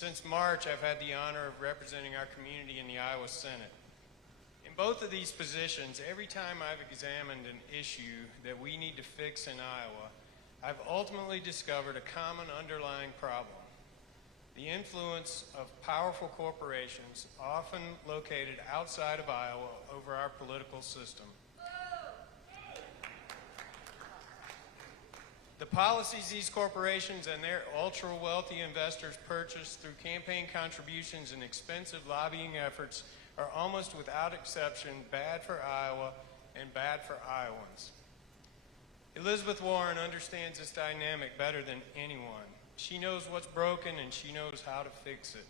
Since March, I've had the honor of representing our community in the Iowa Senate. In both of these positions, every time I've examined an issue that we need to fix in Iowa, I've ultimately discovered a common underlying problem: the influence of powerful corporations, often located outside of Iowa, over our political system. The policies these corporations and their ultra-wealthy investors purchase through campaign contributions and expensive lobbying efforts are almost without exception bad for Iowa and bad for Iowans. Elizabeth Warren understands this dynamic better than anyone. She knows what's broken and she knows how to fix it.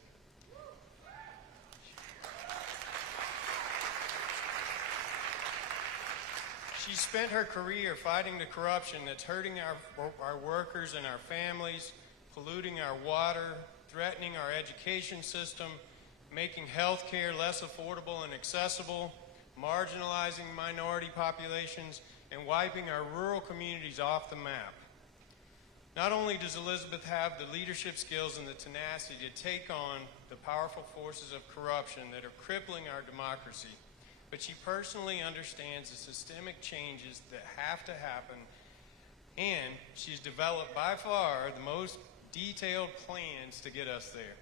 She spent her career fighting the corruption that's hurting our workers and our families, polluting our water, threatening our education system, making health care less affordable and accessible, marginalizing minority populations, and wiping our rural communities off the map. Not only does Elizabeth have the leadership skills and the tenacity to take on the powerful forces of corruption that are crippling our democracy, but she personally understands the systemic changes that have to happen, and she's developed by far the most detailed plans to get us there.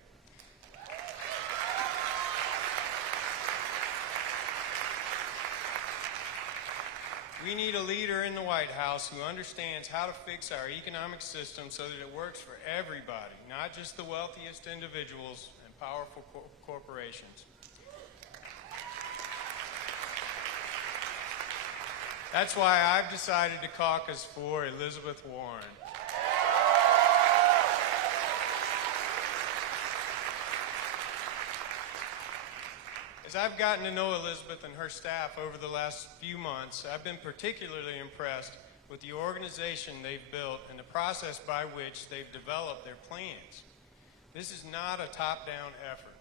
We need a leader in the White House who understands how to fix our economic system so that it works for everybody, not just the wealthiest individuals and powerful corporations. That's why I've decided to caucus for Elizabeth Warren. As I've gotten to know Elizabeth and her staff over the last few months, I've been particularly impressed with the organization they've built and the process by which they've developed their plans. This is not a top-down effort.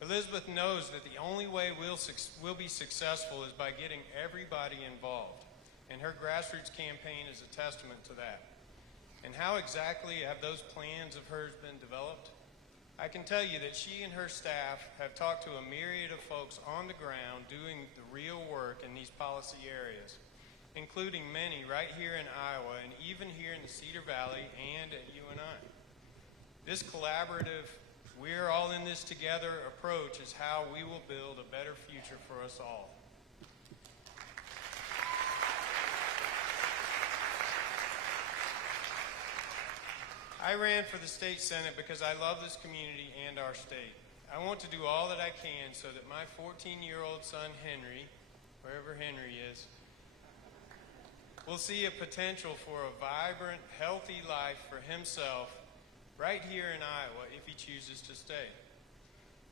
Elizabeth knows that the only way we'll be successful is by getting everybody involved, and her grassroots campaign is a testament to that. And how exactly have those plans of hers been developed? I can tell you that she and her staff have talked to a myriad of folks on the ground doing the real work in these policy areas, including many right here in Iowa and even here in the Cedar Valley and at UNI. This collaborative, we're all in this together approach is how we will build a better future for us all. I ran for the state senate because I love this community and our state. I want to do all that I can so that my 14-year-old son Henry, wherever Henry is, will see a potential for a vibrant, healthy life for himself right here in Iowa if he chooses to stay.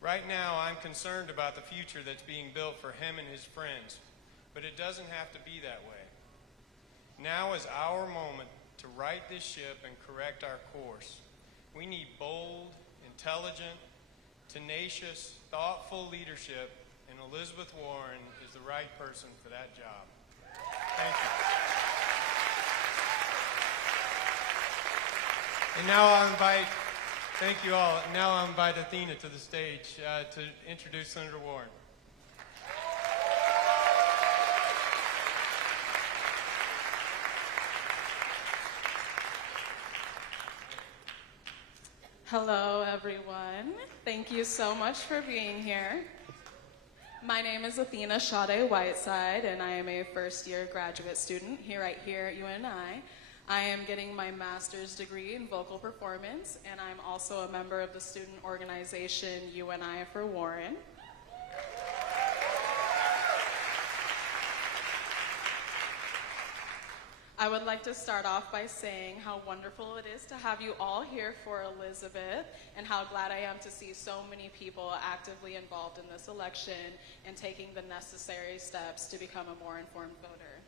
Right now, I'm concerned about the future that's being built for him and his friends, but it doesn't have to be that way. Now is our moment to right this ship and correct our course. We need bold, intelligent, tenacious, thoughtful leadership, and Elizabeth Warren is the right person for that job. Thank you. And now I'll invite, thank you all, now I'll invite Athena to the stage to introduce Senator Warren. Hello, everyone. Thank you so much for being here. My name is Athena Sade Whiteside, and I am a first-year graduate student right here at UNI. I am getting my master's degree in vocal performance, and I'm also a member of the student organization UNI for Warren. I would like to start off by saying how wonderful it is to have you all here for Elizabeth, and how glad I am to see so many people actively involved in this election and taking the necessary steps to become a more informed voter.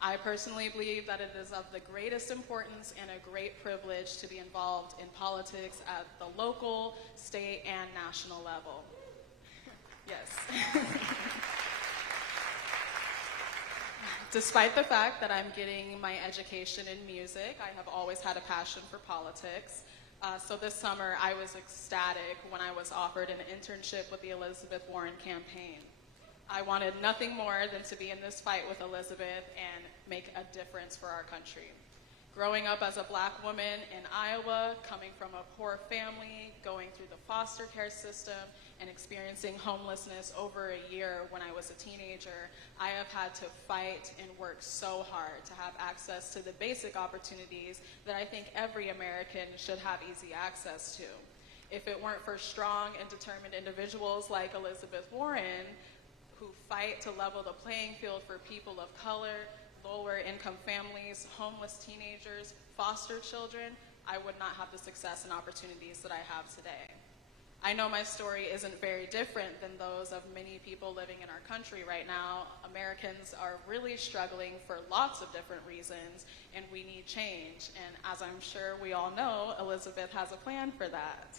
I personally believe that it is of the greatest importance and a great privilege to be involved in politics at the local, state, and national level. Yes. Despite the fact that I'm getting my education in music, I have always had a passion for politics. So this summer, I was ecstatic when I was offered an internship with the Elizabeth Warren campaign. I wanted nothing more than to be in this fight with Elizabeth and make a difference for our country. Growing up as a black woman in Iowa, coming from a poor family, going through the foster care system, and experiencing homelessness over a year when I was a teenager, I have had to fight and work so hard to have access to the basic opportunities that I think every American should have easy access to. If it weren't for strong and determined individuals like Elizabeth Warren, who fight to level the playing field for people of color, lower income families, homeless teenagers, foster children, I would not have the success and opportunities that I have today. I know my story isn't very different than those of many people living in our country right now. Americans are really struggling for lots of different reasons, and we need change. And as I'm sure we all know, Elizabeth has a plan for that.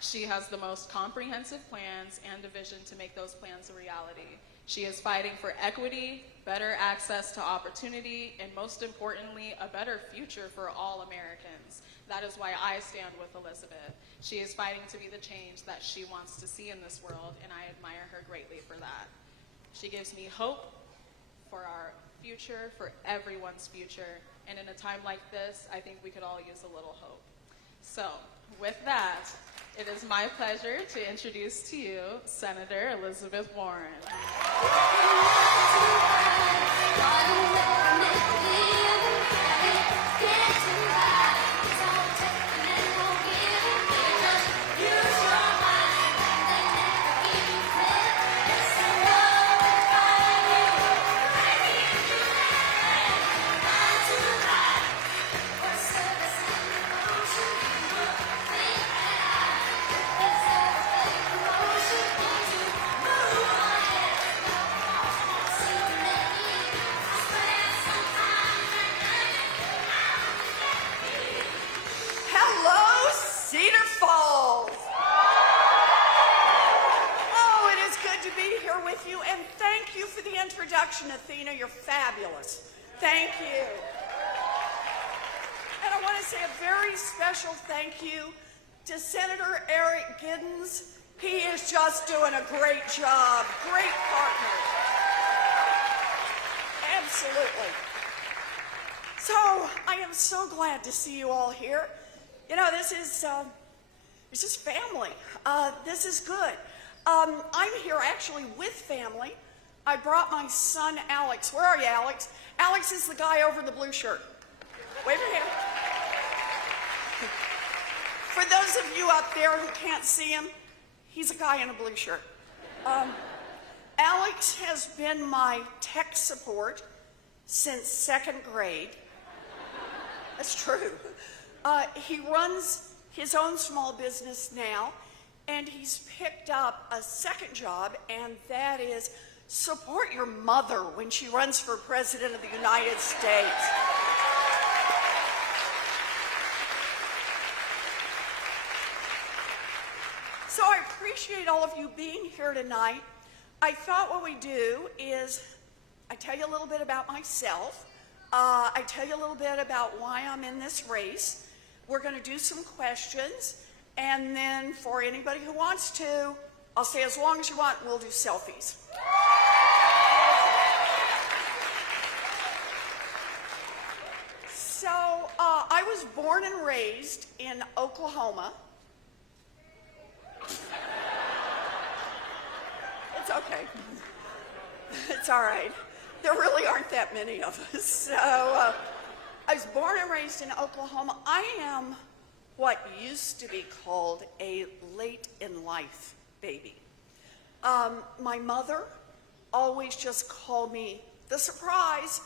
She has the most comprehensive plans and a vision to make those plans a reality. She is fighting for equity, better access to opportunity, and most importantly, a better future for all Americans. That is why I stand with Elizabeth. She is fighting to be the change that she wants to see in this world, and I admire her greatly for that. She gives me hope for our future, for everyone's future, and in a time like this, I think we could all use a little hope. So, with that, it is my pleasure to introduce to you Senator Elizabeth Warren. Hello, Cedar Falls. Oh, it is good to be here with you, and thank you for the introduction, Athena. You're fabulous. Thank you. And I want to say a very special thank you to Senator Eric Giddens. He is just doing a great job. Great partner. Absolutely. So, I am so glad to see you all here. You know, this is family. This is good. I'm here actually with family. I brought my son, Alex. Where are you, Alex? Alex is the guy over in the blue shirt. Wave your hand. For those of you up there who can't see him, he's a guy in a blue shirt. Alex has been my tech support since second grade. That's true. He runs his own small business now, and he's picked up a second job, and that is support your mother when she runs for President of the United States. So I appreciate all of you being here tonight. I thought what we do is I tell you a little bit about myself. I tell you a little bit about why I'm in this race. We're going to do some questions, and then for anybody who wants to, I'll say as long as you want, we'll do selfies. So I was born and raised in Oklahoma. It's okay. It's all right. There really aren't that many of us. So I was born and raised in Oklahoma. I am what used to be called a late in life baby. My mother always just called me the surprise.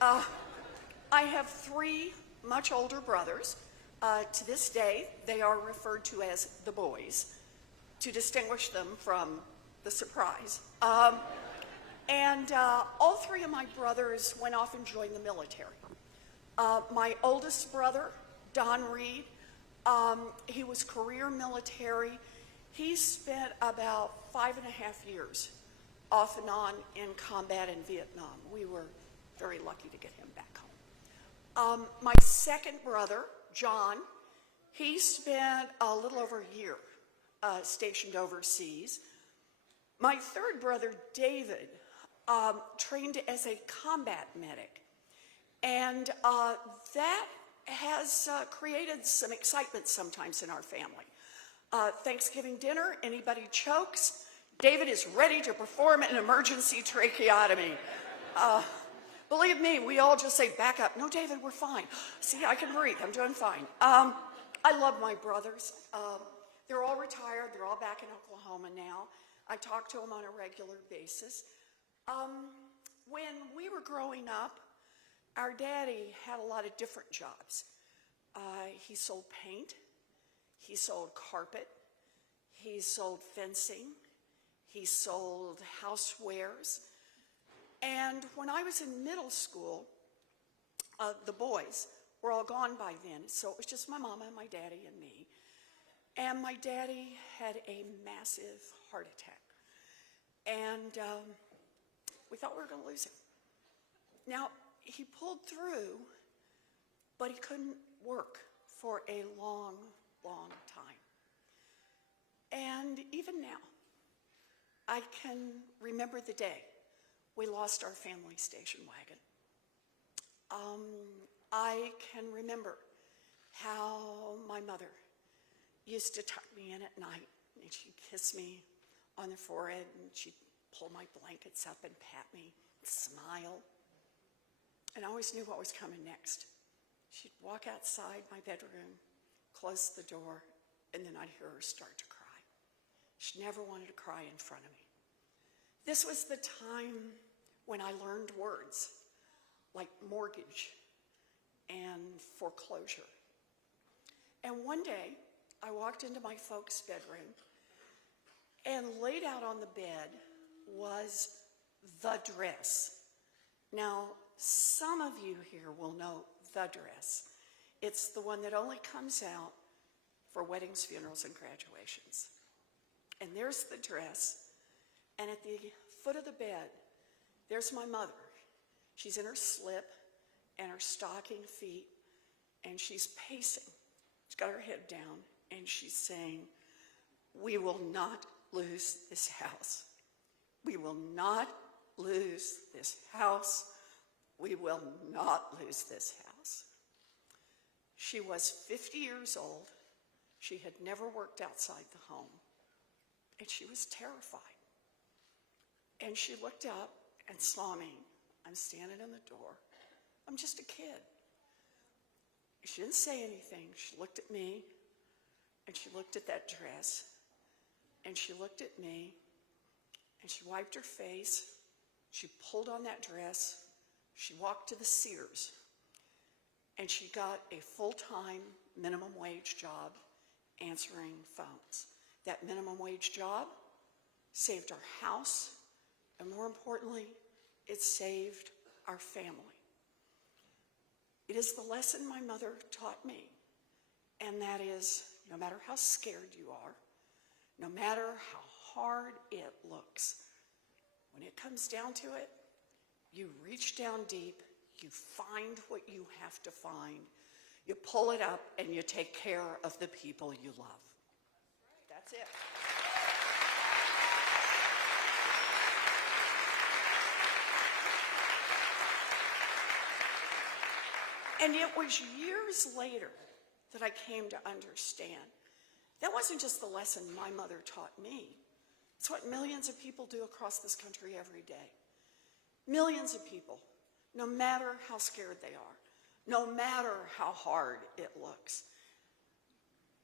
I have three much older brothers. To this day, they are referred to as the boys to distinguish them from the surprise. And all three of my brothers went off and joined the military. My oldest brother, Don Reed, he was career military. He spent about 5.5 years off and on in combat in Vietnam. We were very lucky to get him back home. My second brother, John, he spent a little over a year stationed overseas. My third brother, David, trained as a combat medic. And that has created some excitement sometimes in our family. Thanksgiving dinner, anybody chokes, David is ready to perform an emergency tracheotomy. Believe me, we all just say, back up. No, David, we're fine. See, I can breathe. I'm doing fine. I love my brothers. They're all retired. They're all back in Oklahoma now. I talk to them on a regular basis. When we were growing up, our daddy had a lot of different jobs. He sold paint. He sold carpet. He sold fencing. He sold housewares. And when I was in middle school, the boys were all gone by then. So it was just my mama and my daddy and me. And my daddy had a massive heart attack. And we thought we were going to lose him. Now, he pulled through, but he couldn't work for a long, long time. And even now, I can remember the day we lost our family station wagon. I can remember how my mother used to tuck me in at night, and she'd kiss me on the forehead, and she'd pull my blankets up and pat me and smile. And I always knew what was coming next. She'd walk outside my bedroom, close the door, and then I'd hear her start to cry. She never wanted to cry in front of me. This was the time when I learned words like mortgage and foreclosure. And one day, I walked into my folks' bedroom, and laid out on the bed was the dress. Now, some of you here will know the dress. It's the one that only comes out for weddings, funerals, and graduations. And there's the dress, and at the foot of the bed, there's my mother. She's in her slip and her stocking feet, and she's pacing. She's got her head down, and she's saying, "We will not lose this house. We will not lose this house. We will not lose this house." She was 50 years old. She had never worked outside the home, and she was terrified. And she looked up and saw me. I'm standing in the door. I'm just a kid. She didn't say anything. She looked at me, and she looked at that dress, and she looked at me, and she wiped her face. She pulled on that dress. She walked to the Sears, and she got a full-time minimum wage job answering phones. That minimum wage job saved our house, and more importantly, it saved our family. It is the lesson my mother taught me, and that is, no matter how scared you are, no matter how hard it looks, when it comes down to it, you reach down deep, you find what you have to find, you pull it up, and you take care of the people you love. That's it. And it was years later that I came to understand that wasn't just the lesson my mother taught me. It's what millions of people do across this country every day. Millions of people, no matter how scared they are, no matter how hard it looks,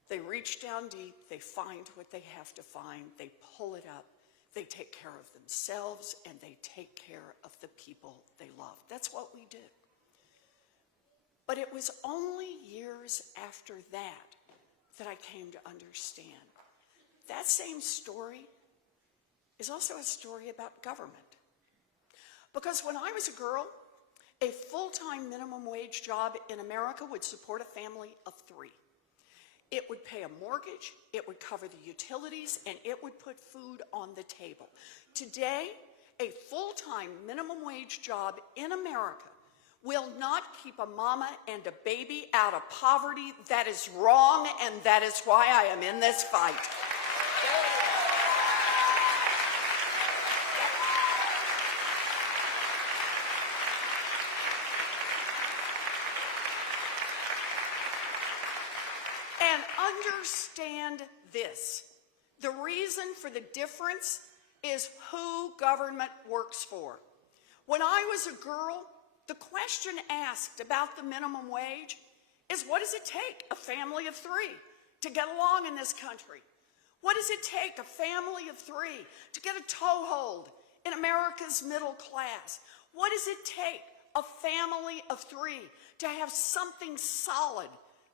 they reach down deep, they find what they have to find, they pull it up, they take care of themselves, and they take care of the people they love. That's what we do. But it was only years after that that I came to understand. That same story is also a story about government. Because when I was a girl, a full-time minimum wage job in America would support a family of 3. It would pay a mortgage, it would cover the utilities, and it would put food on the table. Today, a full-time minimum wage job in America will not keep a mama and a baby out of poverty. That is wrong, and that is why I am in this fight. And understand this. The reason for the difference is who government works for. When I was a girl, the question asked about the minimum wage is, what does it take a family of three to get along in this country? What does it take a family of three to get a toehold in America's middle class? What does it take a family of three to have something solid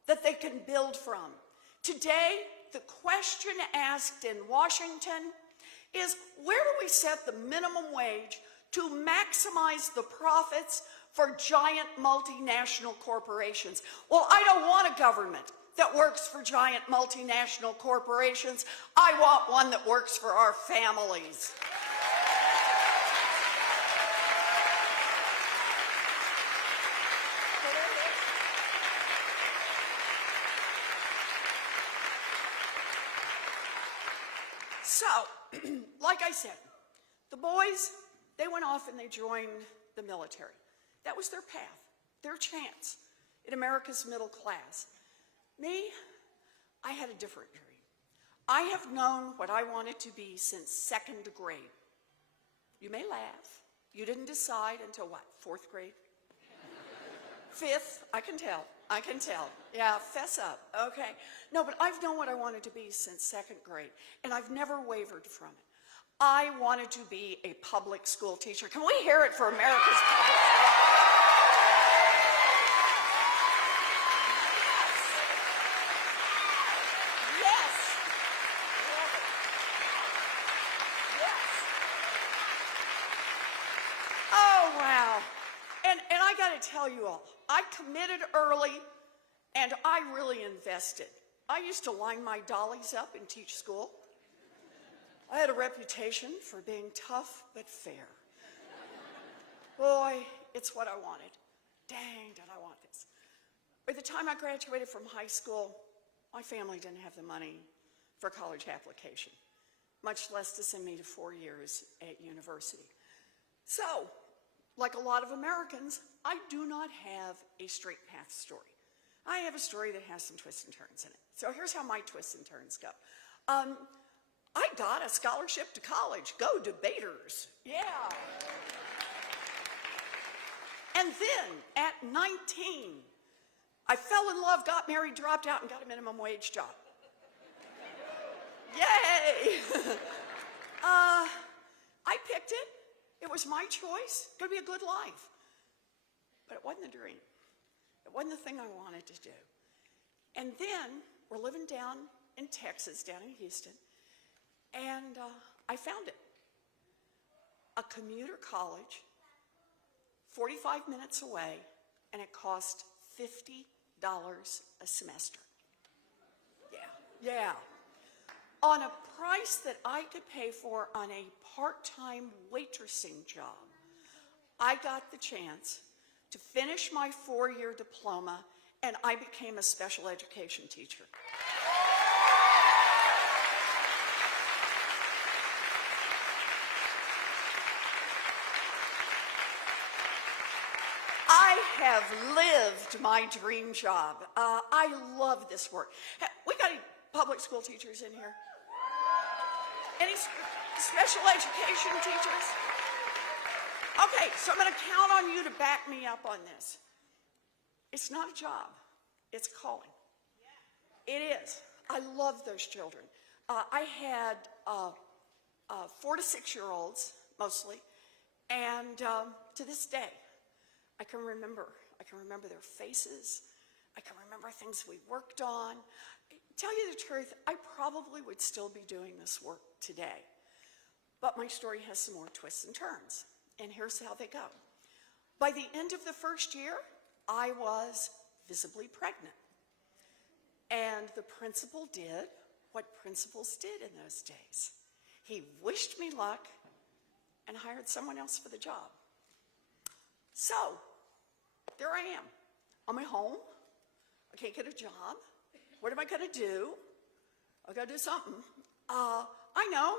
that they can build from? Today, the question asked in Washington is, where do we set the minimum wage to maximize the profits for giant multinational corporations? Well, I don't want a government that works for giant multinational corporations. I want one that works for our families. So, like I said, the boys, they went off and they joined the military. That was their path, their chance in America's middle class. Me, I had a different dream. I have known what I wanted to be since second grade. You may laugh. You didn't decide until what, fourth grade? Fifth, I can tell. Yeah, fess up, okay. No, but I've known what I wanted to be since second grade, and I've never wavered from it. I wanted to be a public school teacher. Can we hear it for America's public school? Yes. Yes. Oh, wow. And I got to tell you all, I committed early, and I really invested. I used to line my dollies up and teach school. I had a reputation for being tough but fair. Boy, it's what I wanted. Dang, did I want this. By the time I graduated from high school, my family didn't have the money for a college application, much less to send me to 4 years at university. So, like a lot of Americans, I do not have a straight path story. I have a story that has some twists and turns in it. So here's how my twists and turns go. I got a scholarship to college. Go debaters. Yeah. And then at 19, I fell in love, got married, dropped out, and got a minimum wage job. Yay! I picked it. It was my choice. It's going to be a good life. But it wasn't the dream. It wasn't the thing I wanted to do. And then we're living down in Texas, down in Houston, and I found it. A commuter college, 45 minutes away, and it cost $50 a semester. Yeah. On a price that I could pay for on a part-time waitressing job, I got the chance to finish my 4-year diploma, and I became a special education teacher. I have lived my dream job. I love this work. We got any public school teachers in here? Any special education teachers? Okay, so I'm going to count on you to back me up on this. It's not a job. It's a calling. It is. I love those children. I had 4 to 6-year-olds, mostly, and to this day, I can remember their faces. I can remember things we worked on. Tell you the truth, I probably would still be doing this work today. But my story has some more twists and turns, and here's how they go. By the end of the first year, I was visibly pregnant. And the principal did what principals did in those days. He wished me luck and hired someone else for the job. So, there I am. I'm at home. I can't get a job. What am I going to do? I got to do something. I know.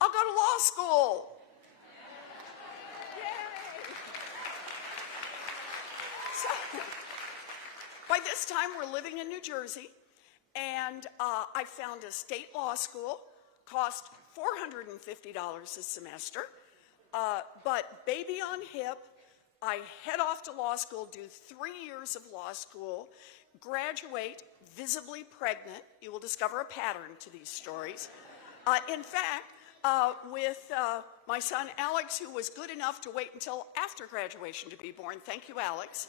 I'll go to law school. Yay! So, by this time, we're living in New Jersey, and I found a state law school, cost $450 a semester, but baby on hip, I head off to law school, do 3 years of law school, graduate visibly pregnant. You will discover a pattern to these stories. In fact, with my son Alex, who was good enough to wait until after graduation to be born. Thank you, Alex.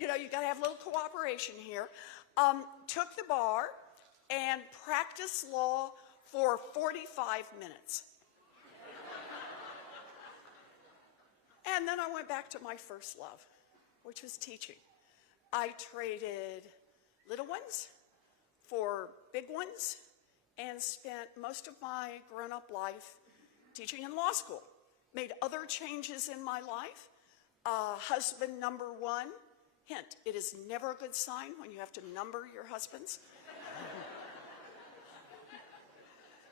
You know, you got to have a little cooperation here. Took the bar and practiced law for 45 minutes. And then I went back to my first love, which was teaching. I traded little ones for big ones and spent most of my grown-up life teaching in law school. Made other changes in my life. Husband number one. Hint, it is never a good sign when you have to number your husbands.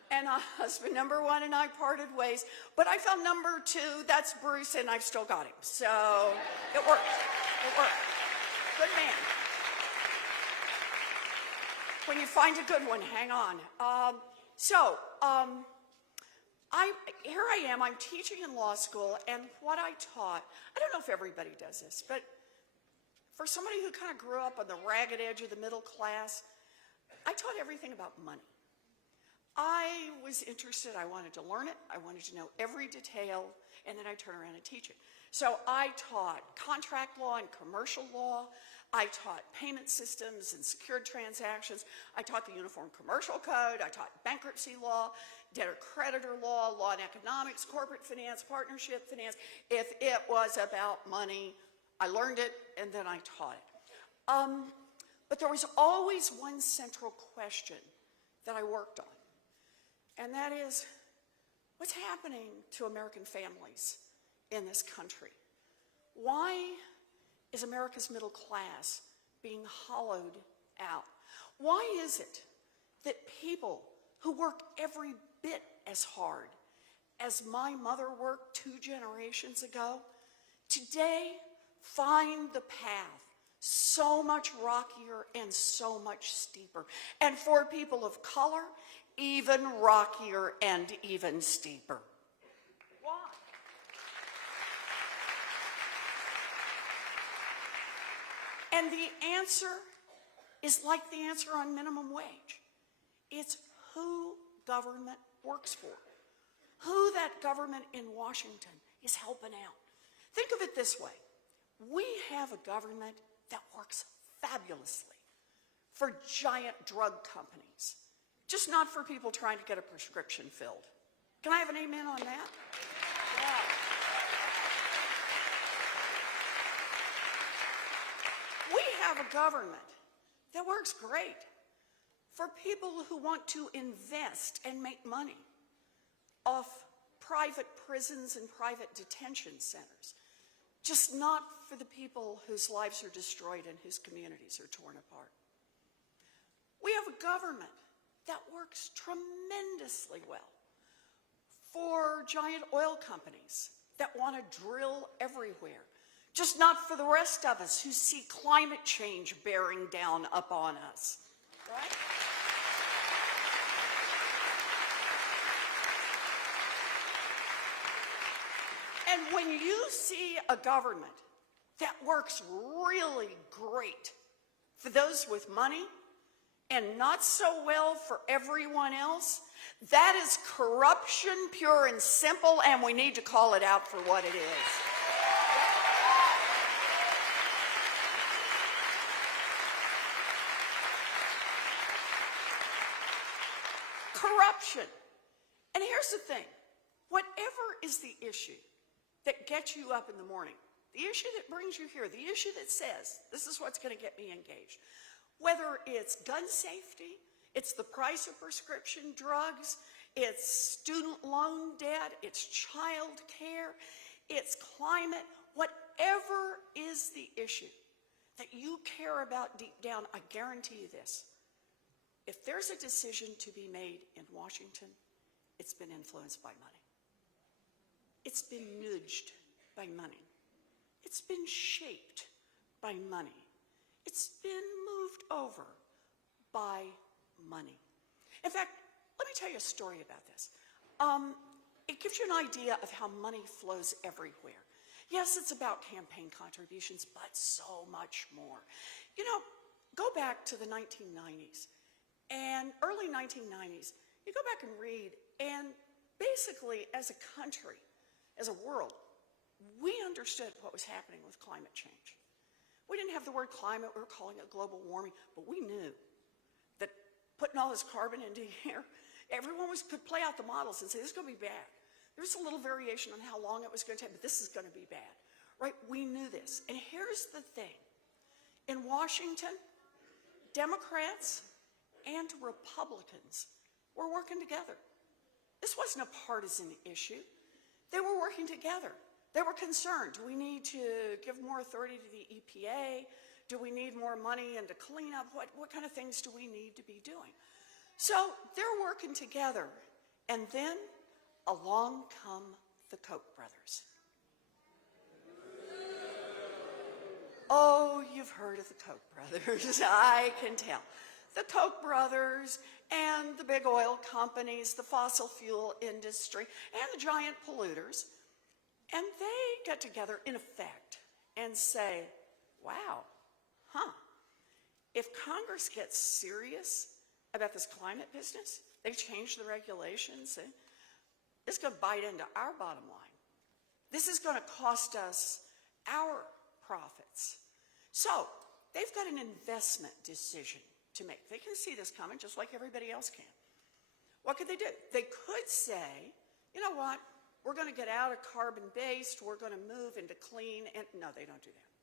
And husband number one and I parted ways, but I found number two, that's Bruce, and I've still got him. So it worked. It worked. Good man. When you find a good one, hang on. Here I am, I'm teaching in law school, and what I taught, I don't know if everybody does this, but for somebody who kind of grew up on the ragged edge of the middle class, I taught everything about money. I was interested, I wanted to learn it, I wanted to know every detail, and then I turn around and teach it. So I taught contract law and commercial law, I taught payment systems and secured transactions, I taught the Uniform Commercial Code, I taught bankruptcy law, debtor-creditor law, law and economics, corporate finance, partnership finance. If it was about money, I learned it and then I taught it. But there was always one central question that I worked on. And that is, what's happening to American families in this country? Why is America's middle class being hollowed out? Why is it that people who work every bit as hard as my mother worked 2 generations ago, today find the path so much rockier and so much steeper? And for people of color, even rockier and even steeper. Why? And the answer is like the answer on minimum wage. It's who government works for. Who that government in Washington is helping out. Think of it this way. We have a government that works fabulously for giant drug companies. Just not for people trying to get a prescription filled. Can I have an amen on that? Yeah. We have a government that works great for people who want to invest and make money off private prisons and private detention centers. Just not for the people whose lives are destroyed and whose communities are torn apart. We have a government that works tremendously well for giant oil companies that want to drill everywhere, just not for the rest of us who see climate change bearing down upon us, right? And when you see a government that works really great for those with money, and not so well for everyone else, that is corruption, pure and simple, and we need to call it out for what it is. Corruption. And here's the thing. Whatever is the issue that gets you up in the morning, the issue that brings you here, the issue that says, this is what's going to get me engaged, whether it's gun safety, it's the price of prescription drugs, it's student loan debt, it's child care, it's climate, whatever is the issue that you care about deep down, I guarantee you this. If there's a decision to be made in Washington, it's been influenced by money. It's been nudged by money. It's been shaped by money. It's been moved over by money. In fact, let me tell you a story about this. It gives you an idea of how money flows everywhere. Yes, it's about campaign contributions, but so much more. You know, go back to the 1990s and early 1990s. You go back and read, and basically as a country, as a world, we understood what was happening with climate change. We didn't have the word climate, we were calling it global warming, but we knew that putting all this carbon into the air, everyone could play out the models and say, this is going to be bad. There's a little variation on how long it was going to take, but this is going to be bad, right? We knew this. And here's the thing. In Washington, Democrats and Republicans were working together. This wasn't a partisan issue. They were working together. They were concerned. Do we need to give more authority to the EPA? Do we need more money into cleanup? What kind of things do we need to be doing? So they're working together. And then along come the Koch brothers. Oh, you've heard of the Koch brothers, I can tell. The Koch brothers and the big oil companies, the fossil fuel industry, and the giant polluters, and they get together in effect and say, wow, if Congress gets serious about this climate business, they change the regulations, it's going to bite into our bottom line. This is going to cost us our profits. So they've got an investment decision to make. They can see this coming just like everybody else can. What could they do? They could say, you know what, we're going to get out of carbon-based, we're going to move into clean, and no, they don't do that.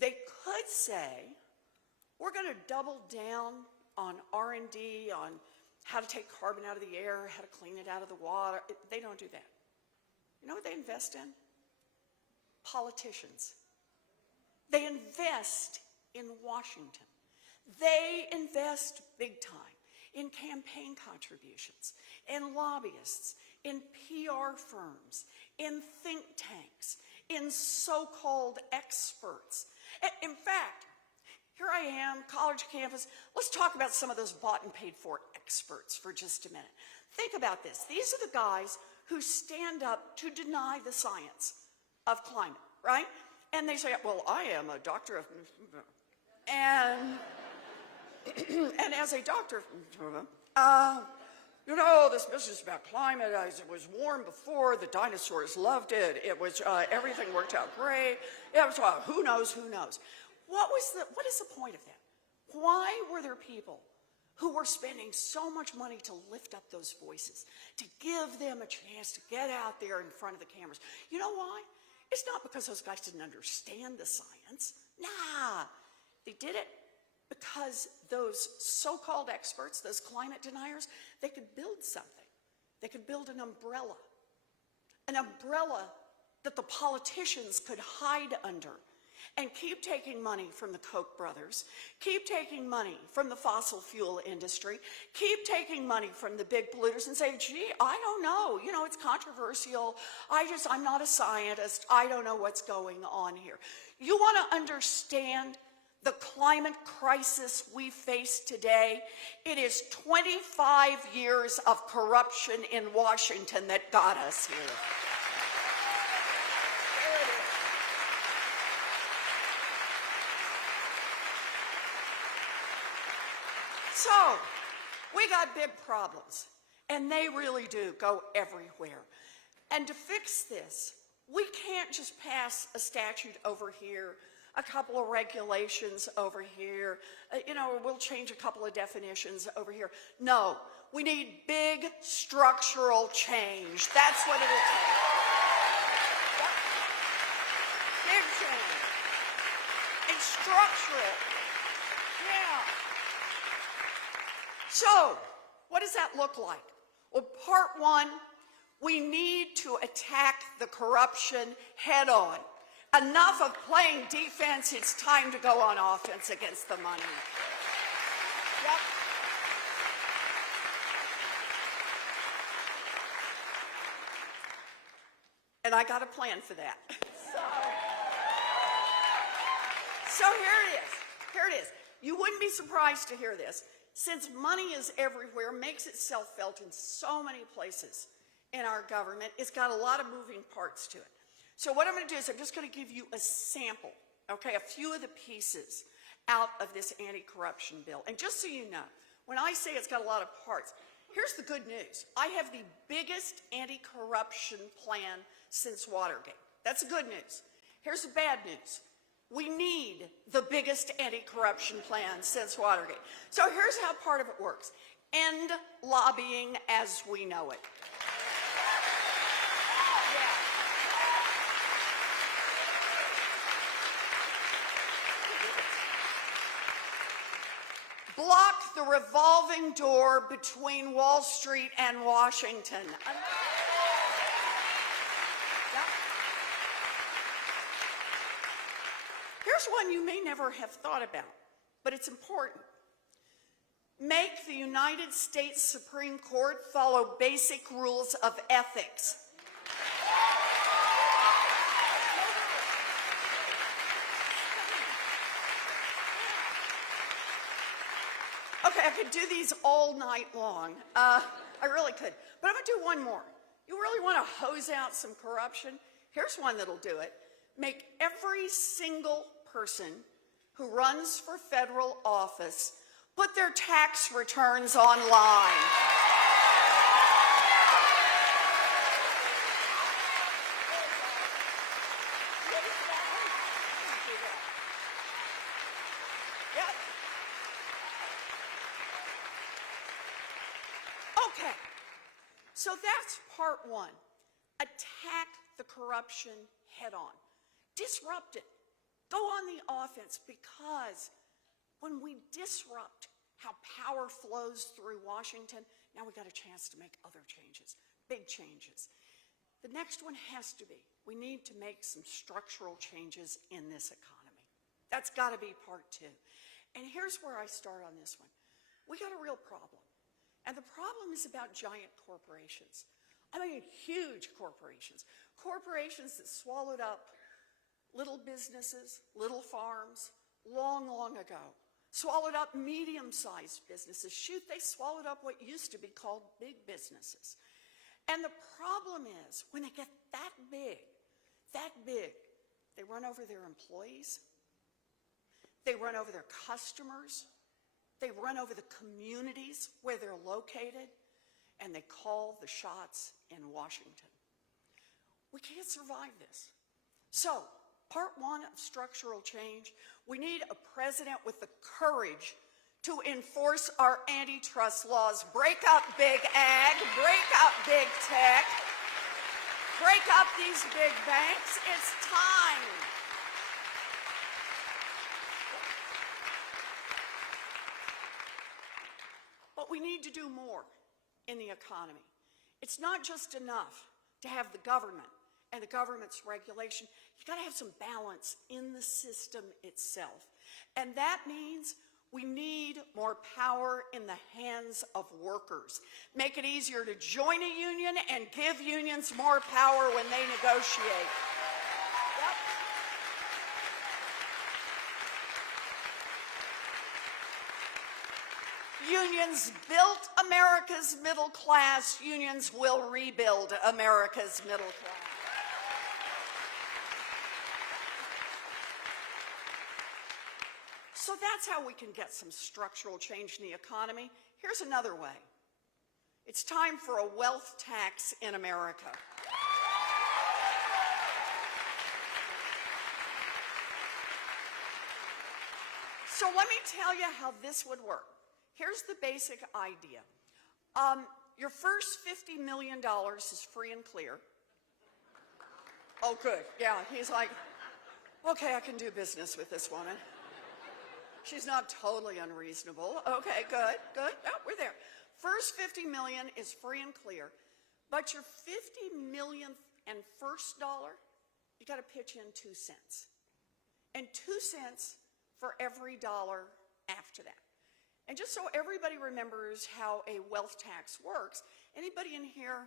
They could say, we're going to double down on R&D, on how to take carbon out of the air, how to clean it out of the water. They don't do that. You know what they invest in? Politicians. They invest in Washington. They invest big time in campaign contributions, in lobbyists, in PR firms, in think tanks, in so-called experts. In fact, here I am, college campus. Let's talk about some of those bought and paid for experts for just a minute. Think about this. These are the guys who stand up to deny the science of climate, right? And they say, well, I am a doctor of... And as a doctor of... you know, this business about climate, it was warm before, the dinosaurs loved it, it was, everything worked out great, it was, who knows, who knows. What is the point of that? Why were there people who were spending so much money to lift up those voices, to give them a chance to get out there in front of the cameras? You know why? It's not because those guys didn't understand the science. Nah, they did it because those so-called experts, those climate deniers, they could build something. They could build an umbrella that the politicians could hide under and keep taking money from the Koch brothers, keep taking money from the fossil fuel industry, keep taking money from the big polluters and say, gee, I don't know, you know, it's controversial, I'm not a scientist, I don't know what's going on here. You want to understand the climate crisis we face today? It is 25 years of corruption in Washington that got us here. So, we got big problems, and they really do go everywhere. And to fix this, we can't just pass a statute over here, a couple of regulations over here, you know, we'll change a couple of definitions over here. No, we need big structural change. That's what it'll take. Big change. And structural. Yeah. So, what does that look like? Well, part one, we need to attack the corruption head on. Enough of playing defense, it's time to go on offense against the money. Yep. And I got a plan for that. So here it is. Here it is. You wouldn't be surprised to hear this. Since money is everywhere, makes itself felt in so many places in our government, it's got a lot of moving parts to it. So what I'm going to do is I'm just going to give you a sample, okay, a few of the pieces out of this anti-corruption bill. And just so you know, when I say it's got a lot of parts, here's the good news. I have the biggest anti-corruption plan since Watergate. That's the good news. Here's the bad news. We need the biggest anti-corruption plan since Watergate. So here's how part of it works. End lobbying as we know it. Block the revolving door between Wall Street and Washington. Here's one you may never have thought about, but it's important. Make the United States Supreme Court follow basic rules of ethics. Okay, I could do these all night long. I really could. But I'm going to do one more. You really want to hose out some corruption? Here's one that'll do it. Make every single person who runs for federal office put their tax returns online. Yep. Okay, so that's part one. Attack the corruption head on. Disrupt it. Go on the offense, because when we disrupt how power flows through Washington, now we got a chance to make other changes, big changes. The next one has to be, we need to make some structural changes in this economy. That's got to be part two. And here's where I start on this one. We got a real problem. And the problem is about giant corporations. I mean, huge corporations. Corporations that swallowed up little businesses, little farms, long, long ago. Swallowed up medium-sized businesses. Shoot, they swallowed up what used to be called big businesses. And the problem is, when they get that big, they run over their employees, they run over their customers, they run over the communities where they're located, and they call the shots in Washington. We can't survive this. So, part one of structural change, we need a president with the courage to enforce our antitrust laws. Break up big ag, break up big tech, break up these big banks. It's time. But we need to do more in the economy. It's not just enough to have the government and the government's regulation. You got to have some balance in the system itself. And that means we need more power in the hands of workers. Make it easier to join a union and give unions more power when they negotiate. Yep. Unions built America's middle class. Unions will rebuild America's middle class. So that's how we can get some structural change in the economy. Here's another way. It's time for a wealth tax in America. So let me tell you how this would work. Here's the basic idea. Your first $50 million is free and clear. Oh, good. Yeah, he's like, okay, I can do business with this woman. She's not totally unreasonable. Okay, good, good. Oh, we're there. First 50 million is free and clear, but your 50 millionth and first dollar, you got to pitch in 2 cents. And 2 cents for every dollar after that. And just so everybody remembers how a wealth tax works, anybody in here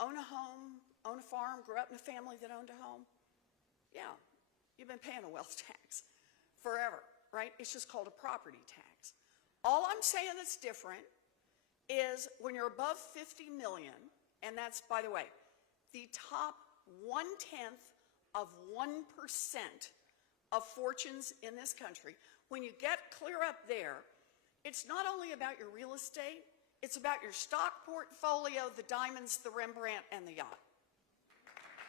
own a home, own a farm, grew up in a family that owned a home? Yeah, you've been paying a wealth tax forever, right? It's just called a property tax. All I'm saying that's different is when you're above 50 million, and that's, by the way, the top 1/10 of 1% of fortunes in this country, when you get clear up there, it's not only about your real estate, it's about your stock portfolio, the diamonds, the Rembrandt, and the yacht.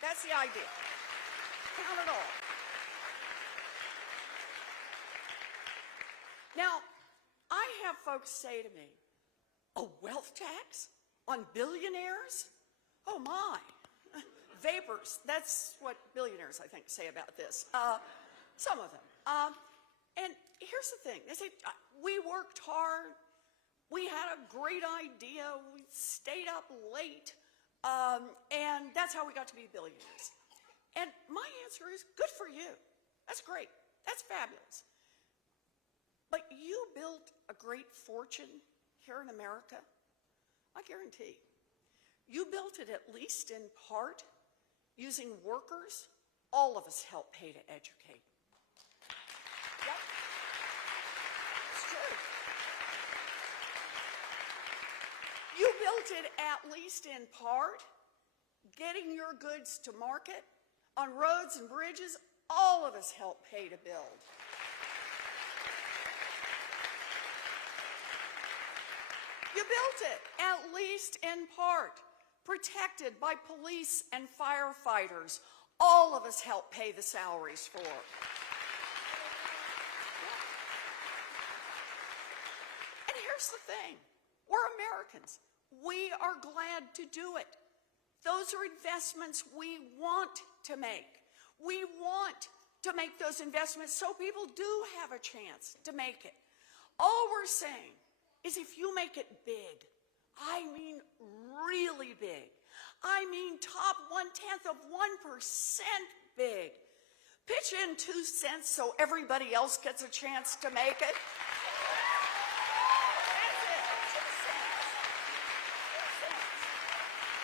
That's the idea. Count it all. Now, I have folks say to me, a wealth tax on billionaires? Oh my. Vapors, that's what billionaires, I think, say about this. Some of them. And here's the thing. They say, we worked hard. We had a great idea. We stayed up late. And that's how we got to be billionaires. And my answer is, good for you. That's great. That's fabulous. But you built a great fortune here in America, I guarantee. You built it at least in part using workers all of us help pay to educate. Yep. It's true. You built it at least in part getting your goods to market on roads and bridges all of us help pay to build. You built it, at least in part, protected by police and firefighters. All of us help pay the salaries for. And here's the thing, we're Americans. We are glad to do it. Those are investments we want to make. We want to make those investments so people do have a chance to make it. All we're saying is if you make it big, I mean really big, I mean top 1/10 of 1% big, pitch in 2 cents so everybody else gets a chance to make it. That's it,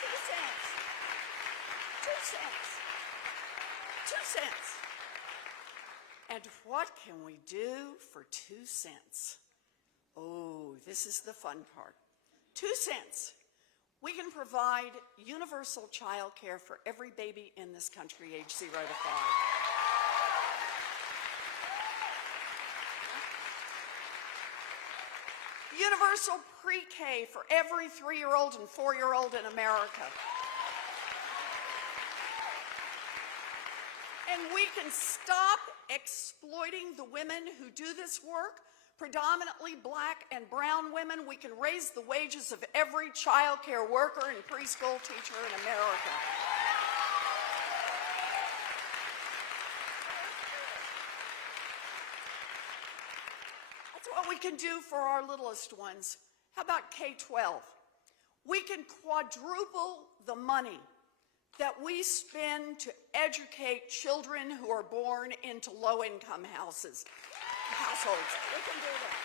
2 cents. 2 cents. 2 cents. And what can we do for 2 cents? Oh, this is the fun part. 2 cents. We can provide universal child care for every baby in this country aged 0 to 5. Universal pre-K for every 3-year-old and 4-year-old in America. And we can stop exploiting the women who do this work, predominantly black and brown women. We can raise the wages of every child care worker and preschool teacher in America. That's what we can do for our littlest ones. How about K-12? We can quadruple the money that we spend to educate children who are born into low-income households. We can do that.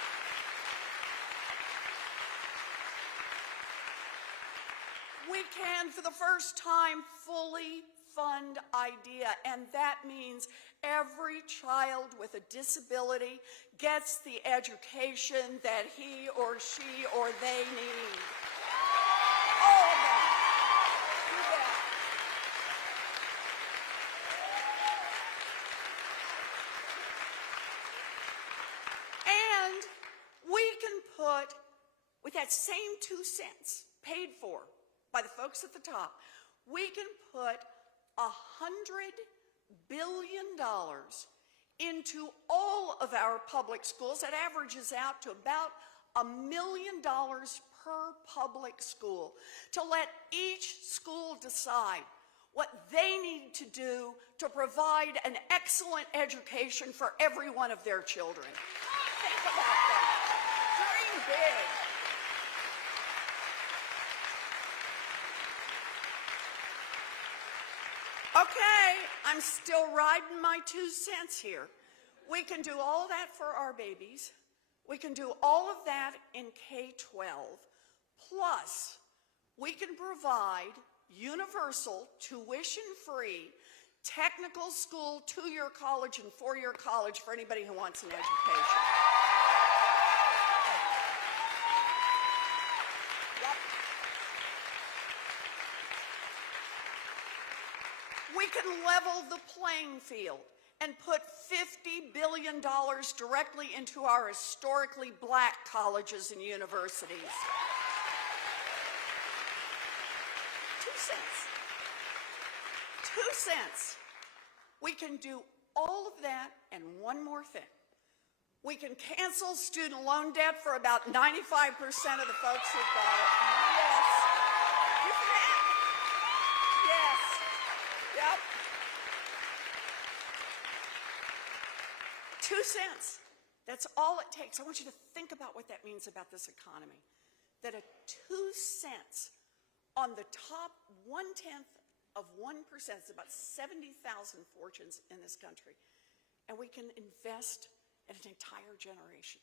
We can, for the first time, fully fund IDEA, and that means every child with a disability gets the education that he or she or they need. All of them. You bet. And we can put, with that same 2 cents paid for by the folks at the top, we can put $100 billion into all of our public schools. That averages out to about $1 million per public school, to let each school decide what they need to do to provide an excellent education for every one of their children. Think about that. Dream big. Okay, I'm still riding my 2 cents here. We can do all that for our babies. We can do all of that in K-12. Plus, we can provide universal, tuition-free, technical school, 2-year college and 4-year college for anybody who wants an education. Yep. We can level the playing field and put $50 billion directly into our historically black colleges and universities. 2 cents. 2 cents. We can do all of that and one more thing. We can cancel student loan debt for about 95% of the folks who've got it. Yes. You can. Yes. Yep. 2 cents. That's all it takes. I want you to think about what that means about this economy. That a 2 cents on the top 1/10 of 1%, it's about 70,000 fortunes in this country, and we can invest in an entire generation.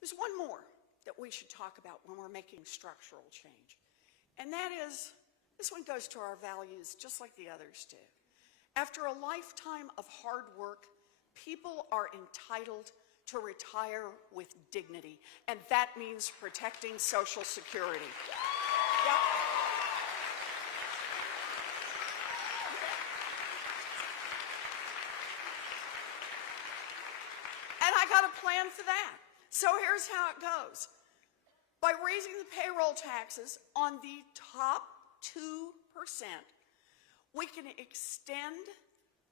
There's one more that we should talk about when we're making structural change, and that is, this one goes to our values just like the others do. After a lifetime of hard work, people are entitled to retire with dignity, and that means protecting Social Security. Yep. And I got a plan for that. So here's how it goes. By raising the payroll taxes on the top 2%, we can extend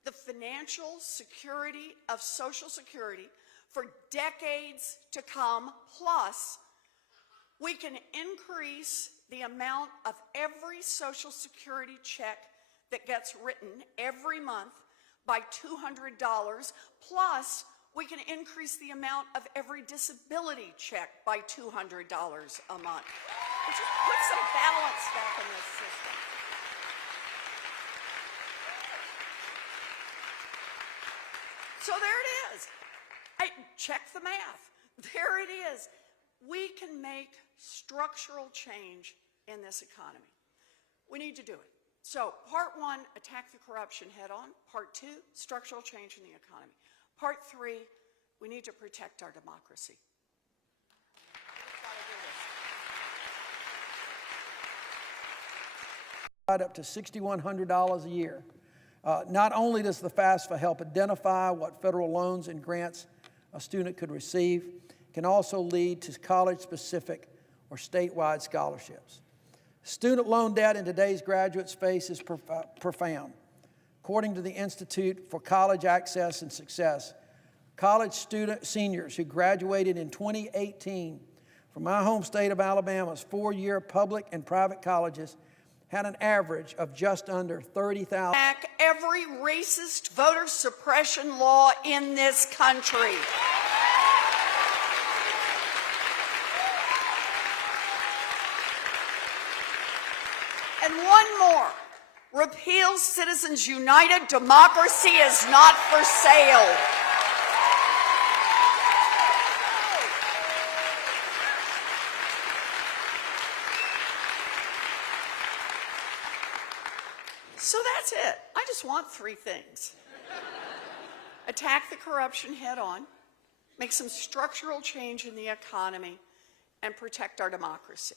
the financial security of Social Security for decades to come. Plus, we can increase the amount of every Social Security check that gets written every month by $200. Plus, we can increase the amount of every disability check by $200 a month. It just puts some balance back in this system. So there it is. Check the math. There it is. We can make structural change in this economy. We need to do it. So part 1, attack the corruption head on. Part 2, structural change in the economy. Part 3, we need to protect our democracy. Up to $6,100 a year. Not only does the FAFSA help identify what federal loans and grants a student could receive, it can also lead to college-specific or statewide scholarships. Student loan debt in today's graduate space is profound. According to the Institute for College Access and Success, college seniors who graduated in 2018 from my home state of Alabama's 4-year public and private colleges had an average of just under $30,000. Back every racist voter suppression law in this country. And one more. Repeal Citizens United. Democracy is not for sale. So that's it. I just want 3 things. Attack the corruption head on, make some structural change in the economy, and protect our democracy.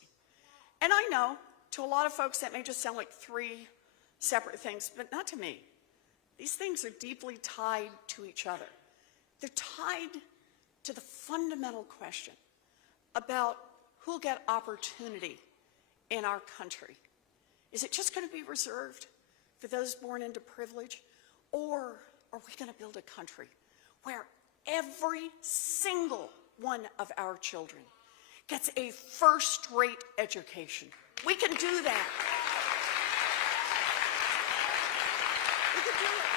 And I know, to a lot of folks, that may just sound like 3 separate things, but not to me. These things are deeply tied to each other. They're tied to the fundamental question about who'll get opportunity in our country. Is it just going to be reserved for those born into privilege, or are we going to build a country where every single one of our children gets a first-rate education? We can do that. We can do it.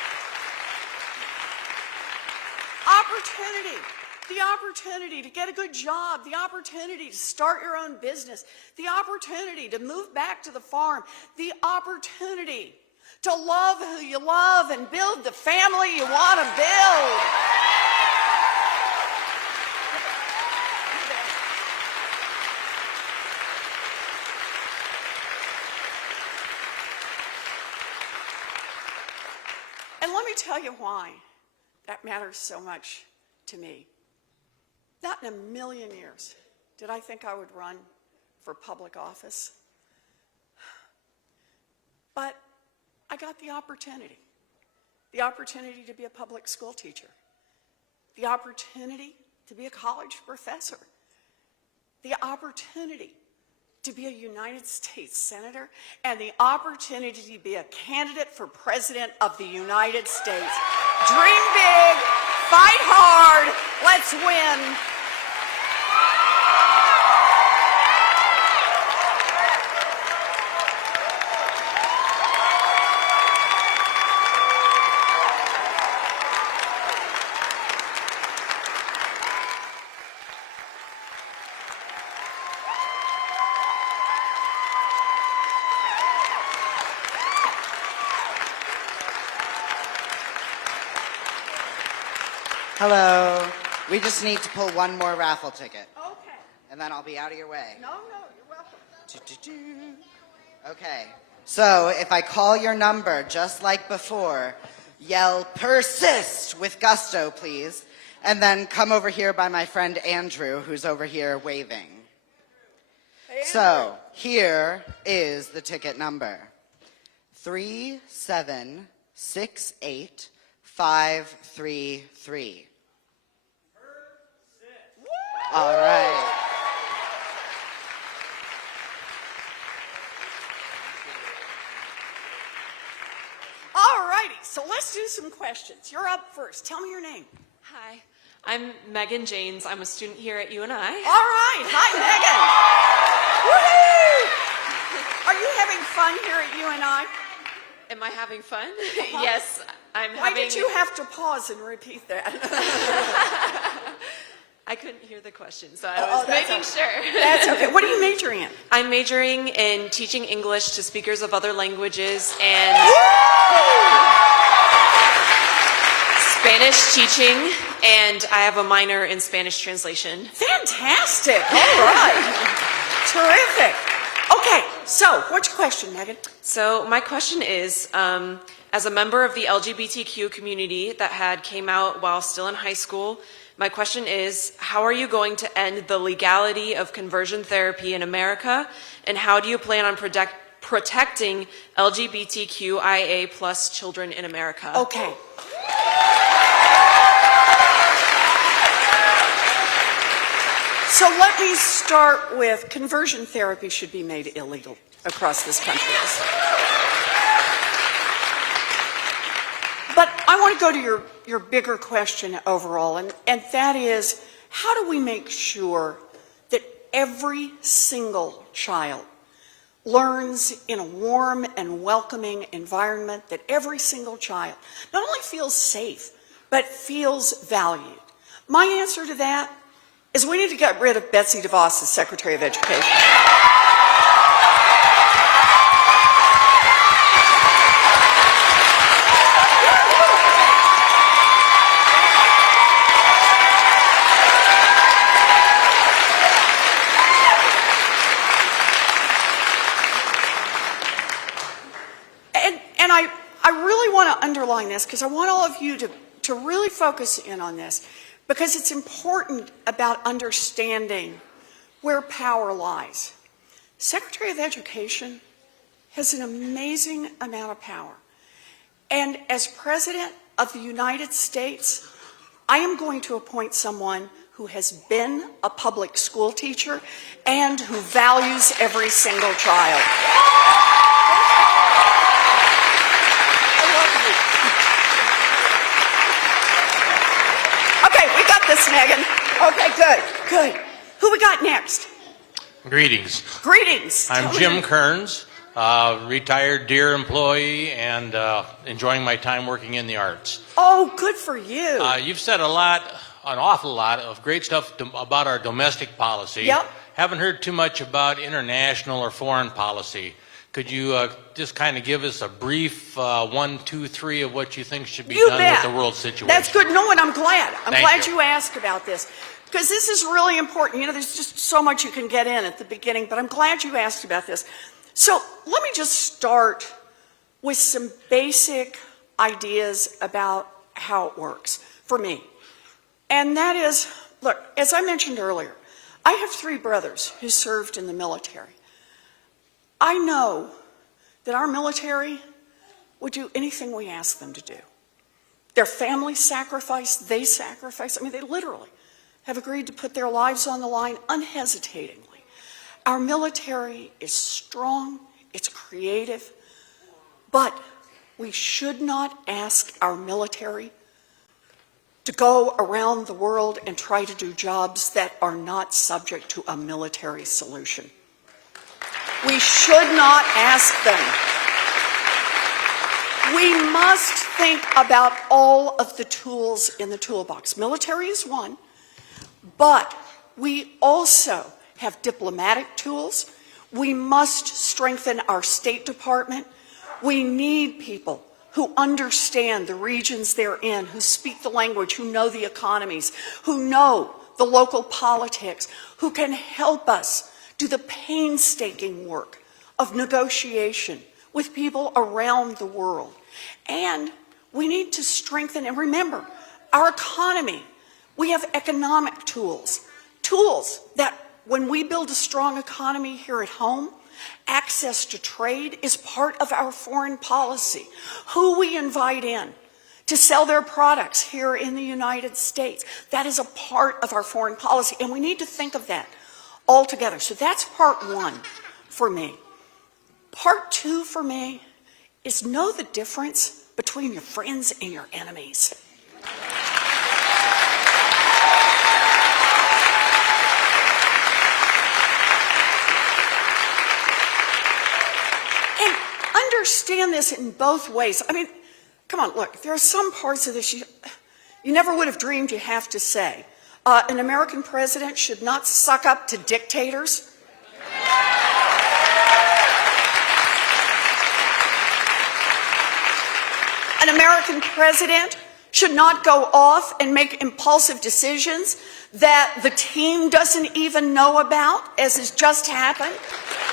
Opportunity. The opportunity to get a good job, the opportunity to start your own business, the opportunity to move back to the farm, the opportunity to love who you love and build the family you want to build. And let me tell you why that matters so much to me. Not in a million years did I think I would run for public office. But I got the opportunity to be a public school teacher, the opportunity to be a college professor, the opportunity to be a United States Senator, and the opportunity to be a candidate for President of the United States. Dream big, fight hard, let's win. Hello. We just need to pull one more raffle ticket. Okay. And then I'll be out of your way. No, you're welcome. Okay. So if I call your number just like before, yell persist with gusto, please. And then come over here by my friend Andrew, who's over here waving. Hey, So here is the ticket number. 3768533. All right. All righty, so let's do some questions. You're up first. Tell me your name. Hi, I'm Megan Janes. I'm a student here at UNI. All right, hi, Megan. Woohoo! Are you having fun here at UNI? Am I having fun? Yes, I'm Why having... did you have to pause and repeat that? I couldn't hear the question, so I Oh, was that's making sure. That's okay. What are you majoring in? I'm majoring in teaching English to speakers of other languages and Spanish teaching, and I have a minor in Spanish translation. Fantastic. All right. Terrific. Okay, so what's your question, Megan? So my question is, as a member of the LGBTQ community that came out while still in high school, my question is, how are you going to end the legality of conversion therapy in America, and how do you plan on protecting LGBTQIA+ children in America? Okay. So let me start with conversion therapy should be made illegal across this country. But I want to go to your bigger question overall, and that is, how do we make sure that every single child learns in a warm and welcoming environment, that every single child not only feels safe, but feels valued? My answer to that is we need to get rid of Betsy DeVos as Secretary of Education. And I really want to underline this because I want all of you to really focus in on this, because it's important about understanding where power lies. Secretary of Education has an amazing amount of power. And as President of the United States, I am going to appoint someone who has been a public school teacher and who values every single child. Okay, we got this, Megan. Okay, good. Who we got next? Greetings. Greetings. I'm Jim Kearns, retired Deere employee and enjoying my time working in the arts. Oh, good for you. You've said an awful lot of great stuff about our domestic policy. Yep. Haven't heard too much about international or foreign policy. Could you just kind of give us a brief 1, 2, 3 of what you think should be You done bet. with the world situation? That's good. No, and I'm glad. I'm Thank glad you. you asked about this because this is really important. You know, there's just so much you can get in at the beginning, but I'm glad you asked about this. So let me just start with some basic ideas about how it works for me. And that is, look, as I mentioned earlier, I have 3 brothers who served in the military. I know that our military would do anything we ask them to do. Their families sacrifice, they sacrifice. I mean, they literally have agreed to put their lives on the line unhesitatingly. Our military is strong, it's creative, but we should not ask our military to go around the world and try to do jobs that are not subject to a military solution. We should not ask them. We must think about all of the tools in the toolbox. Military is one, but we also have diplomatic tools. We must strengthen our State Department. We need people who understand the regions they're in, who speak the language, who know the economies, who know the local politics, who can help us do the painstaking work of negotiation with people around the world. And we need to strengthen, and remember, our economy. We have economic tools, tools that when we build a strong economy here at home, access to trade is part of our foreign policy. Who we invite in to sell their products here in the United States, that is a part of our foreign policy, and we need to think of that all together. So that's part 1 for me. Part 2 for me is know the difference between your friends and your enemies. And understand this in both ways. I mean, come on, look, there are some parts of this you never would have dreamed you have to say. An American president should not suck up to dictators. An American president should not go off and make impulsive decisions that the team doesn't even know about, as has just happened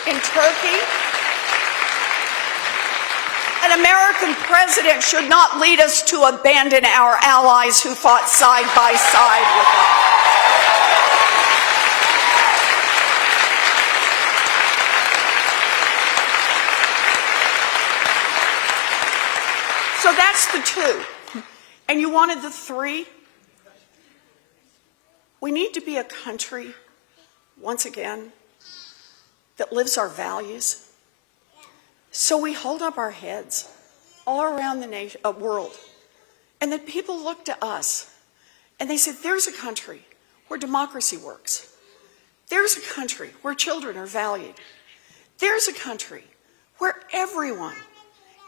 in Turkey. An American president should not lead us to abandon our allies who fought side by side with us. So that's the 2. And you wanted the 3? We need to be a country, once again, that lives our values. So we hold up our heads all around the world, and that people look to us and they say, there's a country where democracy works. There's a country where children are valued. There's a country where everyone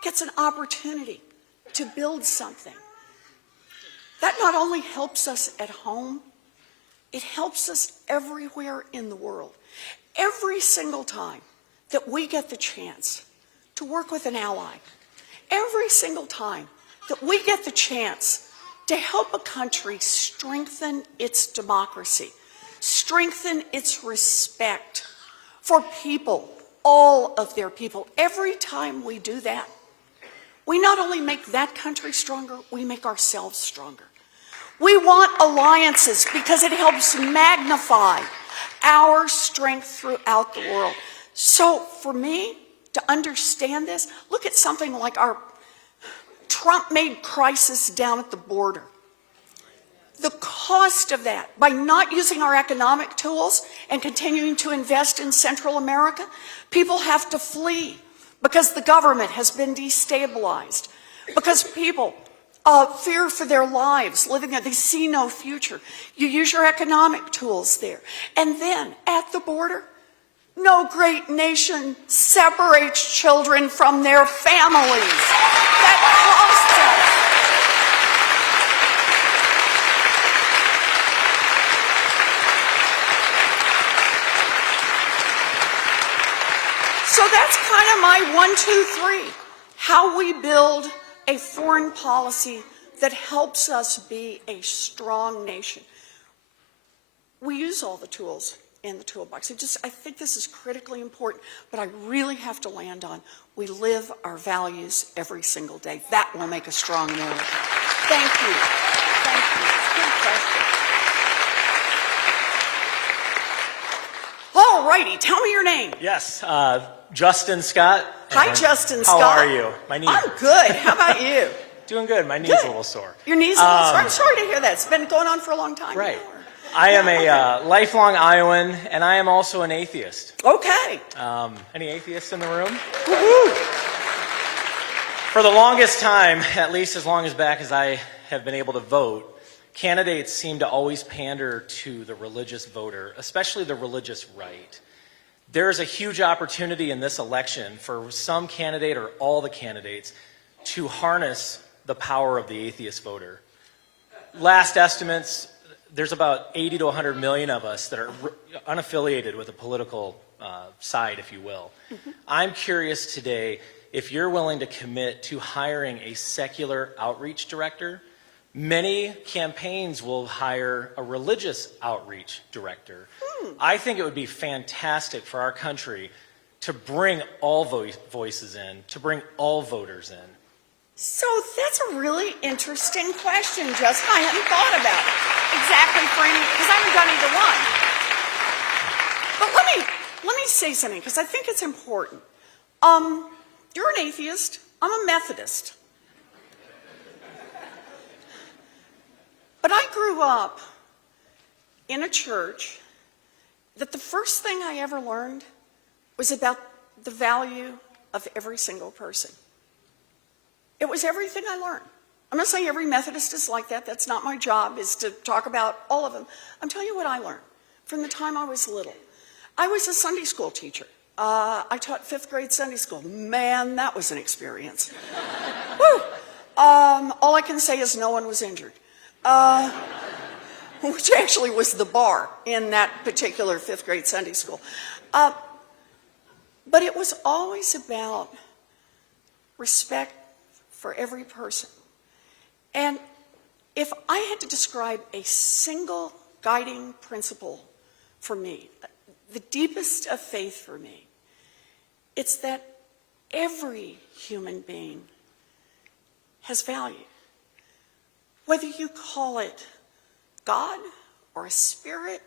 gets an opportunity to build something. That not only helps us at home, it helps us everywhere in the world. Every single time that we get the chance to work with an ally, every single time that we get the chance to help a country strengthen its democracy, strengthen its respect for people, all of their people, every time we do that, we not only make that country stronger, we make ourselves stronger. We want alliances because it helps magnify our strength throughout the world. So for me, to understand this, look at something like our Trump-made crisis down at the border. The cost of that, by not using our economic tools and continuing to invest in Central America, people have to flee because the government has been destabilized, because people fear for their lives, living there, they see no future. You use your economic tools there. And then at the border, no great nation separates children from their families. That costs us. So that's kind of my 1, 2, 3. How we build a foreign policy that helps us be a strong nation. We use all the tools in the toolbox. I think this is critically important, but I really have to land on, we live our values every single day. That will make a strong America. Thank you. Thank you. Good question. All righty, tell me your name. Yes, Justin Scott. Hi, Justin Scott. How are you? My knee. I'm good. How about you? Doing good. My knee's Good. a little sore. Your knee's a little sore. I'm sorry to hear that. It's been going on for a long time. Right. You know, or- I am a lifelong Iowan, and I am also an atheist. Okay. Any atheists in the room? Woo-hoo. For the longest time, at least as long as back as I have been able to vote, candidates seem to always pander to the religious voter, especially the religious right. There is a huge opportunity in this election for some candidate or all the candidates to harness the power of the atheist voter. Last estimates, there's about 80 to 100 million of us that are unaffiliated with a political side, if you will. I'm curious today if you're willing to commit to hiring a secular outreach director. Many campaigns will hire a religious outreach director. I think it would be fantastic for our country to bring all voices in, to bring all voters in. So that's a really interesting question, Justin. I hadn't thought about it exactly for any, because I haven't done either one. But let me say something, because I think it's important. You're an atheist. I'm a Methodist. But I grew up in a church that the first thing I ever learned was about the value of every single person. It was everything I learned. I'm not saying every Methodist is like that. That's not my job, is to talk about all of them. I'm telling you what I learned from the time I was little. I was a Sunday school teacher. I taught 5th grade Sunday school. Man, that was an experience. Woo! All I can say is no one was injured. Which actually was the bar in that particular 5th grade Sunday school. But it was always about respect for every person. And if I had to describe a single guiding principle for me, the deepest of faith for me, it's that every human being has value. Whether you call it God or a spirit,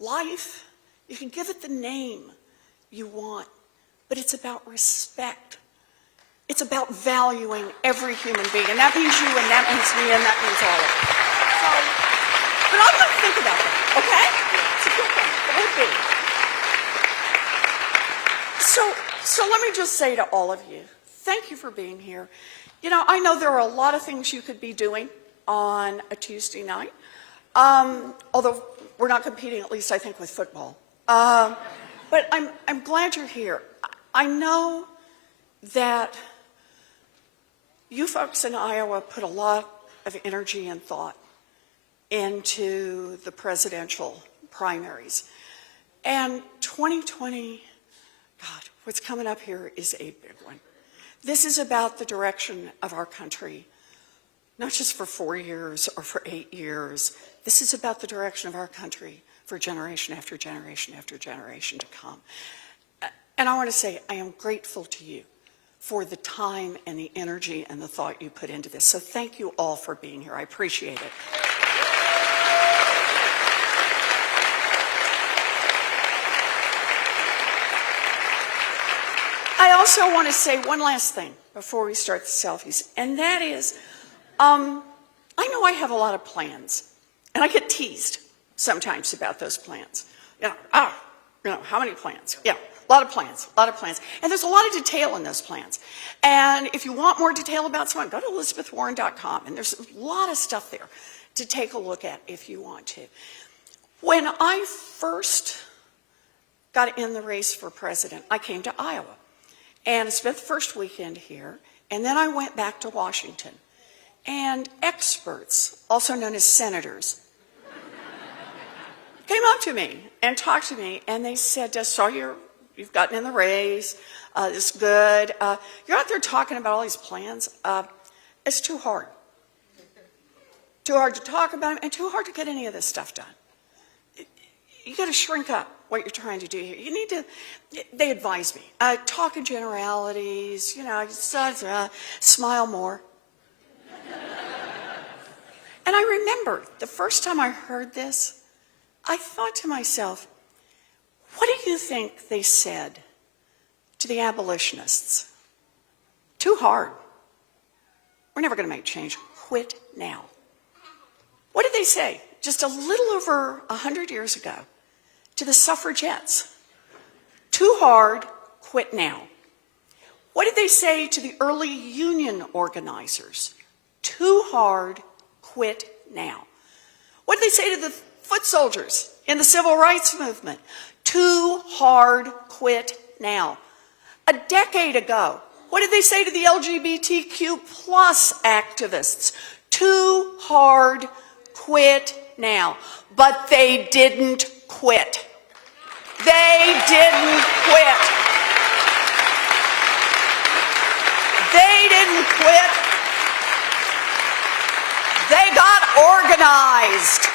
life, you can give it the name you want, but it's about respect. It's about valuing every human being, and that means you, and that means me, and that means all of us. So, but I'm going to think about that, okay? It's a good one. It would be. So let me just say to all of you, thank you for being here. You know, I know there are a lot of things you could be doing on a Tuesday night, although we're not competing, at least I think, with football. But I'm glad you're here. I know that you folks in Iowa put a lot of energy and thought into the presidential primaries. And 2020, God, what's coming up here is a big one. This is about the direction of our country, not just for 4 years or for 8 years. This is about the direction of our country for generation after generation after generation to come. And I want to say I am grateful to you for the time and the energy and the thought you put into this. So thank you all for being here. I appreciate it. I also want to say one last thing before we start the selfies, and that is, I know I have a lot of plans, and I get teased sometimes about those plans. How many plans? Yeah, a lot of plans. And there's a lot of detail in those plans. And if you want more detail about someone, go to ElizabethWarren.com, and there's a lot of stuff there to take a look at if you want to. When I first got in the race for president, I came to Iowa. And I spent the first weekend here, and then I went back to Washington. And experts, also known as senators, came up to me and talked to me, and they said, I saw your You've gotten in the race. It's good. You're out there talking about all these plans. It's too hard. Too hard to talk about and too hard to get any of this stuff done. You got to shrink up what you're trying to do here. You need to, they advise me, talk in generalities, smile more. And I remember the first time I heard this, I thought to myself, what do you think they said to the abolitionists? Too hard. We're never going to make change. Quit now. What did they say just a little over 100 years ago to the suffragettes? Too hard, quit now. What did they say to the early union organizers? Too hard, quit now. What did they say to the foot soldiers in the civil rights movement? Too hard, quit now. A decade ago, what did they say to the LGBTQ plus activists? Too hard, quit now. But they didn't quit. They didn't quit. They didn't quit. They got organized.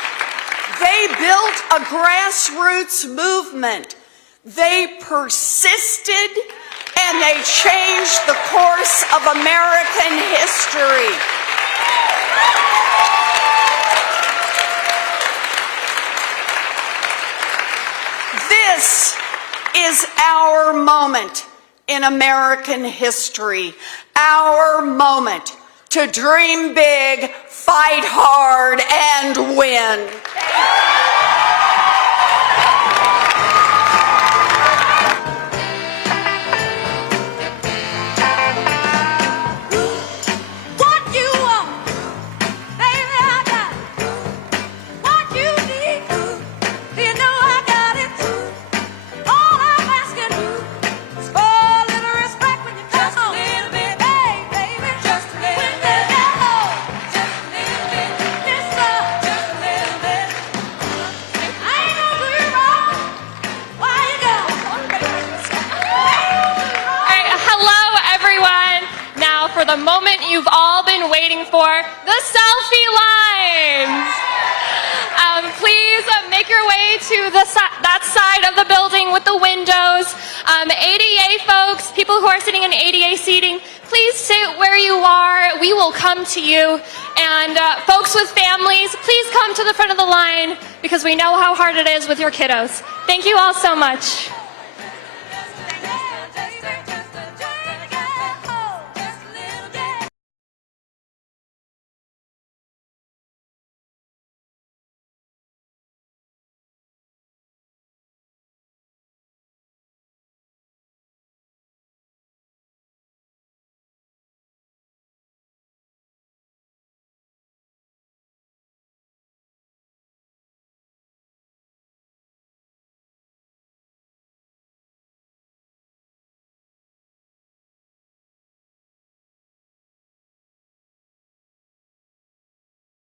They built a grassroots movement. They persisted and they changed the course of American history. This is our moment in American history, our moment to dream big, fight hard, and win. The moment you've all been waiting for, the selfie lines. Please make your way to that side of the building with the windows. ADA folks, people who are sitting in ADA seating, please sit where you are. We will come to you. And folks with families, please come to the front of the line because we know how hard it is with your kiddos. Thank you all so much.